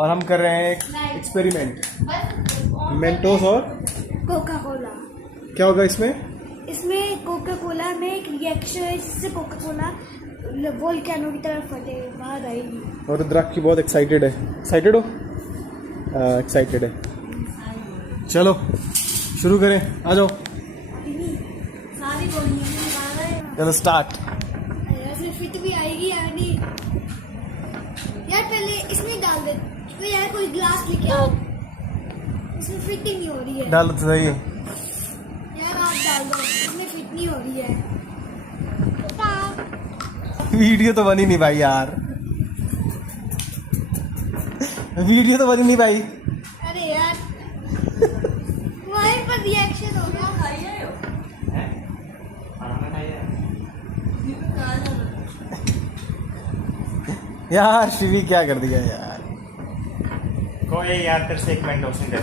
और हम कर रहे हैं एक एक्सपेरिमेंट। मेंटोस और कोका कोला। क्या होगा इसमें? इसमें कोका कोला में एक रिएक्शन है जिससे कोका कोला वोल्केनो की तरफ फटे बाहर आएगी। और रुद्राक्षी बहुत एक्साइटेड है। एक्साइटेड हो? एक्साइटेड है। चलो शुरू करें, आ जाओ। सारी गोलियां निकाल रहे हैं। चलो स्टार्ट। ऐसे फिट भी आएगी यानी यार पहले इसमें डाल दे तो यार कोई ग्लास लेके आओ। इसमें फिट ही नहीं हो रही है। डालो तो सही। यार आप डाल दो, इसमें फिट नहीं हो रही है। वीडियो तो बनी नहीं भाई यार। वीडियो तो बनी नहीं भाई। अरे यार वहीं पर रिएक्शन हो गया। यार शिवी क्या कर दिया यार। कोई यार तेरे से एक मिनट उसने कर